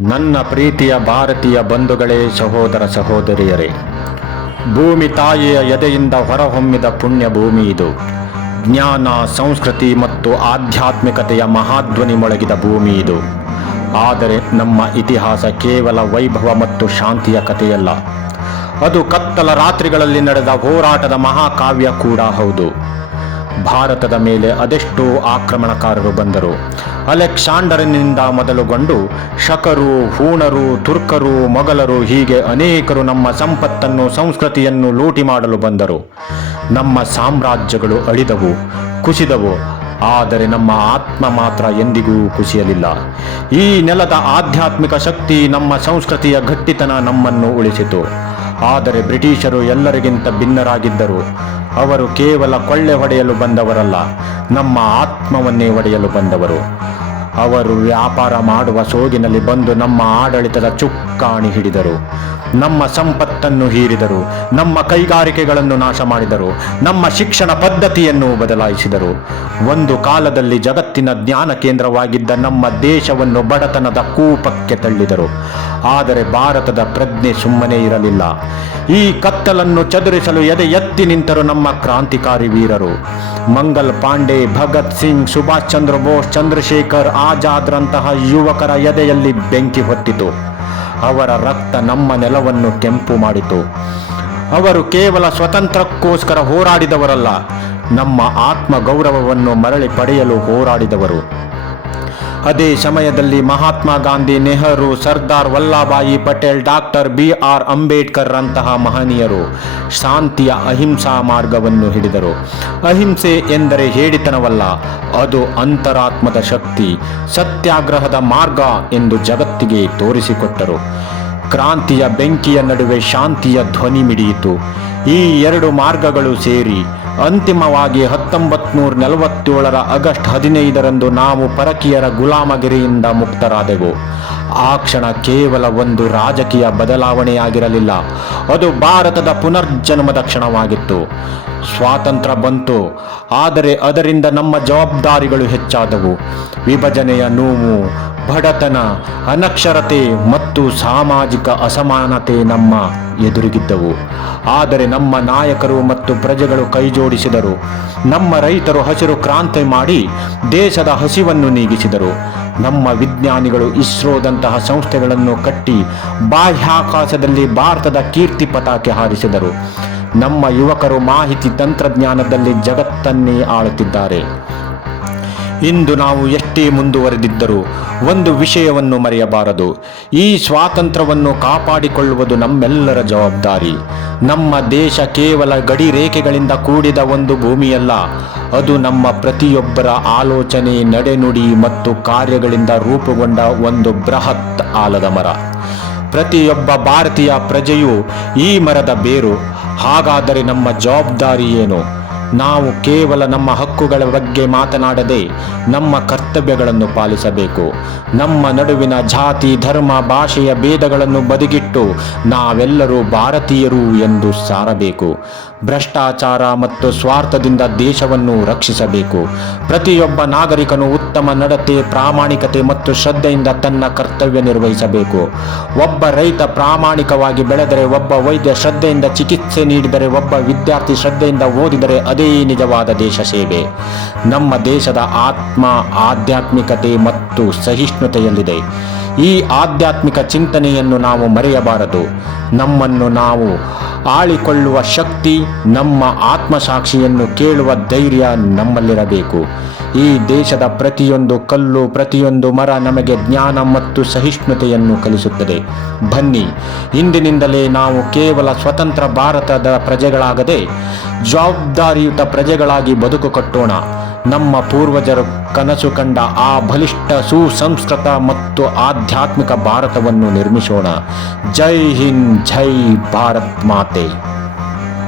ನನ್ನ ಪ್ರೀತಿಯ ಭಾರತೀಯ ಬಂಧುಗಳೇ, ಸಹೋದರ ಸಹೋದರಿಯರೇ, ಭೂಮಿ ತಾಯಿಯ ಎದೆಯಿಂದ ಹೊರಹೊಮ್ಮಿದ ಪುಣ್ಯ ಭೂಮಿ ಇದು. ಜ್ಞಾನ, ಸಂಸ್ಕೃತಿ ಮತ್ತು ಆಧ್ಯಾತ್ಮಿಕತೆಯ ಮಹಾಧ್ವನಿ ಮೊಳಗಿದ ಭೂಮಿ ಇದು. ಆದರೆ ನಮ್ಮ ಇತಿಹಾಸ ಕೇವಲ ವೈಭವ ಮತ್ತು ಶಾಂತಿಯ ಕಥೆಯಲ್ಲ. ಅದು ಕತ್ತಲ ರಾತ್ರಿಗಳಲ್ಲಿ ನಡೆದ ಹೋರಾಟದ ಮಹಾಕಾವ್ಯ ಕೂಡ ಹೌದು. ಭಾರತದ ಮೇಲೆ ಅದೆಷ್ಟೋ ಆಕ್ರಮಣಕಾರರು ಬಂದರು. ಅಲೆಕ್ಸಾಂಡರ್ನಿಂದ ಮೊದಲುಗೊಂಡು ಶಕರು, ಹೂಣರು, ತುರ್ಕರು, ಮೊಘಲರು ಹೀಗೆ ಅನೇಕರು ನಮ್ಮ ಸಂಪತ್ತನ್ನು, ಸಂಸ್ಕೃತಿಯನ್ನು ಲೂಟಿ ಮಾಡಲು ಬಂದರು. ನಮ್ಮ ಸಾಮ್ರಾಜ್ಯಗಳು ಅಳಿದವು, ಕುಸಿದವು. ಆದರೆ ನಮ್ಮ ಆತ್ಮ ಮಾತ್ರ ಎಂದಿಗೂ ಕುಸಿಯಲಿಲ್ಲ. ಈ ನೆಲದ ಆಧ್ಯಾತ್ಮಿಕ ಶಕ್ತಿ ನಮ್ಮ ಸಂಸ್ಕೃತಿಯ ಗಟ್ಟಿತನ ನಮ್ಮನ್ನು ಉಳಿಸಿತು. ಆದರೆ ಬ್ರಿಟಿಷರು ಎಲ್ಲರಿಗಿಂತ ಭಿನ್ನರಾಗಿದ್ದರು. ಅವರು ಕೇವಲ ಕೊಳ್ಳೆ ಹೊಡೆಯಲು ಬಂದವರಲ್ಲ ನಮ್ಮ ಆತ್ಮವನ್ನೇ ಹೊಡೆಯಲು ಬಂದವರು. ಅವರು ವ್ಯಾಪಾರ ಮಾಡುವ ಸೋಗಿನಲ್ಲಿ ಬಂದು ನಮ್ಮ ಆಡಳಿತದ ಚುಕ್ಕಾಣಿ ಹಿಡಿದರು. ನಮ್ಮ ಸಂಪತ್ತನ್ನು ಹೀರಿದರು. ನಮ್ಮ ಕೈಗಾರಿಕೆಗಳನ್ನು ನಾಶ ಮಾಡಿದರು. ನಮ್ಮ ಶಿಕ್ಷಣ ಪದ್ಧತಿಯನ್ನು ಬದಲಾಯಿಸಿದರು. ಒಂದು ಕಾಲದಲ್ಲಿ ಜಗತ್ತಿನ ಜ್ಞಾನ ಕೇಂದ್ರವಾಗಿದ್ದ ನಮ್ಮ ದೇಶವನ್ನು ಬಡತನದ ಕೂಪಕ್ಕೆ ತಳ್ಳಿದರು. ಆದರೆ ಭಾರತದ ಪ್ರಜ್ಞೆ ಸುಮ್ಮನೆ ಇರಲಿಲ್ಲ. ಈ ಕತ್ತಲನ್ನು ಚದುರಿಸಲು ಎದೆ ಎತ್ತಿ ನಿಂತರು ನಮ್ಮ ಕ್ರಾಂತಿಕಾರಿ ವೀರರು. ಮಂಗಲ್ ಪಾಂಡೆ, ಭಗತ್ ಸಿಂಗ್, ಸುಭಾಷ್ ಚಂದ್ರ ಬೋಸ್, ಚಂದ್ರಶೇಖರ್ ಆಜಾದ್ರಂತಹ ಯುವಕರ ಎದೆಯಲ್ಲಿ ಬೆಂಕಿ ಹೊತ್ತಿತು. ಅವರ ರಕ್ತ ನಮ್ಮ ನೆಲವನ್ನು ಕೆಂಪು ಮಾಡಿತು. ಅವರು ಕೇವಲ ಸ್ವತಂತ್ರಕ್ಕೋಸ್ಕರ ಹೋರಾಡಿದವರಲ್ಲ, ನಮ್ಮ ಆತ್ಮ ಗೌರವವನ್ನು ಮರಳಿ ಪಡೆಯಲು ಹೋರಾಡಿದವರು. ಅದೇ ಸಮಯದಲ್ಲಿ Mahatma Gandhi Nehru, Sardar Vallabhbhai Patel, doctor B R Ambedkar ರಂತಹ ಮಹನೀಯರು ಶಾಂತಿಯ ಅಹಿಂಸಾ ಮಾರ್ಗವನ್ನು ಹಿಡಿದರು. ಅಹಿಂಸೆ ಎಂದರೆ ಹೇಡಿತನವಲ್ಲ ಅದು ಅಂತರಾತ್ಮದ ಶಕ್ತಿ, ಸತ್ಯಾಗ್ರಹದ ಮಾರ್ಗ ಎಂದು ಜಗತ್ತಿಗೆ ತೋರಿಸಿಕೊಟ್ಟರು. ಕ್ರಾಂತಿಯ ಬೆಂಕಿಯ ನಡುವೆ ಶಾಂತಿಯ ಧ್ವನಿ ಮಿಡಿಯಿತು. ಈ ಎರಡು ಮಾರ್ಗಗಳು ಸೇರಿ ಅಂತಿಮವಾಗಿ ಹತ್ತೊಂಬತ್ತು ನೂರ ನಲವತ್ತೇಳರ ಆಗಸ್ಟ್ ಹದಿನೈದರಂದು ನಾವು ಪರಕೀಯರ ಗುಲಾಮಗಿರಿಯಿಂದ ಮುಕ್ತರಾದೆವು. ಆ ಕ್ಷಣ ಕೇವಲ ಒಂದು ರಾಜಕೀಯ ಬದಲಾವಣೆಯಾಗಿರಲಿಲ್ಲ. ಅದು ಭಾರತದ ಪುನರ್ಜನ್ಮದ ಕ್ಷಣವಾಗಿತ್ತು. ಸ್ವಾತಂತ್ರ್ಯ ಬಂತು. ಆದರೆ ಅದರಿಂದ ನಮ್ಮ ಜವಾಬ್ದಾರಿಗಳು ಹೆಚ್ಚಾದವು. ವಿಭಜನೆಯ ನೋವು, ಬಡತನ, ಅನಕ್ಷರತೆ ಮತ್ತು ಸಾಮಾಜಿಕ ಅಸಮಾನತೆ ನಮ್ಮ ಎದುರಿಗಿದ್ದವು. ಆದರೆ ನಮ್ಮ ನಾಯಕರು ಮತ್ತು ಪ್ರಜೆಗಳು ಕೈಜೋಡಿಸಿದರು. ನಮ್ಮ ರೈತರು ಹಸಿರು ಕ್ರಾಂತಿ ಮಾಡಿ ದೇಶದ ಹಸಿವನ್ನು ನೀಗಿಸಿದರು. ನಮ್ಮ ವಿಜ್ಞಾನಿಗಳು ಇಸ್ರೋದಂತಹ ಸಂಸ್ಥೆಗಳನ್ನು ಕಟ್ಟಿ ಬಾಹ್ಯಾಕಾಶದಲ್ಲಿ ಭಾರತದ ಕೀರ್ತಿ ಪತಾಕೆ ಹಾರಿಸಿದರು. ನಮ್ಮ ಯುವಕರು ಮಾಹಿತಿ ತಂತ್ರಜ್ಞಾನದಲ್ಲಿ ಜಗತ್ತನ್ನೇ ಆಳುತ್ತಿದ್ದಾರೆ. ಇಂದು ನಾವು ಎಷ್ಟೇ ಮುಂದುವರೆದಿದ್ದರೂ ಒಂದು ವಿಷಯವನ್ನು ಮರೆಯಬಾರದು. ಈ ಸ್ವಾತಂತ್ರ್ಯವನ್ನು ಕಾಪಾಡಿಕೊಳ್ಳುವುದು ನಮ್ಮೆಲ್ಲರ ಜವಾಬ್ದಾರಿ. ನಮ್ಮ ದೇಶ ಕೇವಲ ಗಡಿ ರೇಖೆಗಳಿಂದ ಕೂಡಿದ ಒಂದು ಭೂಮಿಯಲ್ಲ, ಅದು ನಮ್ಮ ಪ್ರತಿಯೊಬ್ಬರ ಆಲೋಚನೆ, ನಡೆನುಡಿ ಮತ್ತು ಕಾರ್ಯಗಳಿಂದ ರೂಪುಗೊಂಡ ಒಂದು ಬೃಹತ್ ಆಲದ ಮರ. ಪ್ರತಿಯೊಬ್ಬ ಭಾರತೀಯ ಪ್ರಜೆಯು ಈ ಮರದ ಬೇರು. ಹಾಗಾದರೆ ನಮ್ಮ ಜವಾಬ್ದಾರಿ ಏನು? ನಾವು ಕೇವಲ ನಮ್ಮ ಹಕ್ಕುಗಳ ಬಗ್ಗೆ ಮಾತನಾಡದೆ ನಮ್ಮ ಕರ್ತವ್ಯಗಳನ್ನು ಪಾಲಿಸಬೇಕು. ನಮ್ಮ ನಡುವಿನ ಜಾತಿ, ಧರ್ಮ, ಭಾಷೆಯ ಭೇದಗಳನ್ನು ಬದಿಗಿಟ್ಟು ನಾವೆಲ್ಲರೂ ಭಾರತೀಯರು ಎಂದು ಸಾರಬೇಕು. ಭ್ರಷ್ಟಾಚಾರ ಮತ್ತು ಸ್ವಾರ್ಥದಿಂದ ದೇಶವನ್ನು ರಕ್ಷಿಸಬೇಕು. ಪ್ರತಿಯೊಬ್ಬ ನಾಗರಿಕನು ಉತ್ತಮ ನಡತೆ, ಪ್ರಾಮಾಣಿಕತೆ ಮತ್ತು ಶ್ರದ್ಧೆಯಿಂದ ತನ್ನ ಕರ್ತವ್ಯ ನಿರ್ವಹಿಸಬೇಕು. ಒಬ್ಬ ರೈತ ಪ್ರಾಮಾಣಿಕವಾಗಿ ಬೆಳೆದರೆ, ಒಬ್ಬ ವೈದ್ಯ ಶ್ರದ್ಧೆಯಿಂದ ಚಿಕಿತ್ಸೆ ನೀಡಿದರೆ, ಒಬ್ಬ ವಿದ್ಯಾರ್ಥಿ ಶ್ರದ್ಧೆಯಿಂದ ಓದಿದರೆ ಅದೇ ನಿಜವಾದ ದೇಶ ಸೇವೆ. ನಮ್ಮ ದೇಶದ ಆತ್ಮ ಆಧ್ಯಾತ್ಮಿಕತೆ ಮತ್ತು ಸಹಿಷ್ಣುತೆಯಲ್ಲಿದೆ. ಈ ಆಧ್ಯಾತ್ಮಿಕ ಚಿಂತನೆಯನ್ನು ನಾವು ಮರೆಯಬಾರದು. ನಮ್ಮನ್ನು ನಾವು ಆಳಿಕೊಳ್ಳುವ ಶಕ್ತಿ, ನಮ್ಮ ಆತ್ಮಸಾಕ್ಷಿಯನ್ನು ಕೇಳುವ ಧೈರ್ಯ ನಮ್ಮಲ್ಲಿರಬೇಕು. ಈ ದೇಶದ ಪ್ರತಿಯೊಂದು ಕಲ್ಲು, ಪ್ರತಿಯೊಂದು ಮರ ನಮಗೆ ಜ್ಞಾನ ಮತ್ತು ಸಹಿಷ್ಣುತೆಯನ್ನು ಕಲಿಸುತ್ತದೆ. ಬನ್ನಿ, ಇಂದಿನಿಂದಲೇ ನಾವು ಕೇವಲ ಸ್ವತಂತ್ರ ಭಾರತದ ಪ್ರಜೆಗಳಾಗದೆ ಜವಾಬ್ದಾರಿಯುತ ಪ್ರಜೆಗಳಾಗಿ ಬದುಕು ಕಟ್ಟೋಣ. ನಮ್ಮ ಪೂರ್ವಜರು ಕನಸು ಕಂಡ ಆ ಬಲಿಷ್ಠ ಸುಸಂಸ್ಕೃತ ಮತ್ತು ಆಧ್ಯಾತ್ಮಿಕ ಭಾರತವನ್ನು ನಿರ್ಮಿಸೋಣ. ಜೈ ಹಿಂದ್, ಜೈ ಭಾರತ್ ಮಾತೆ.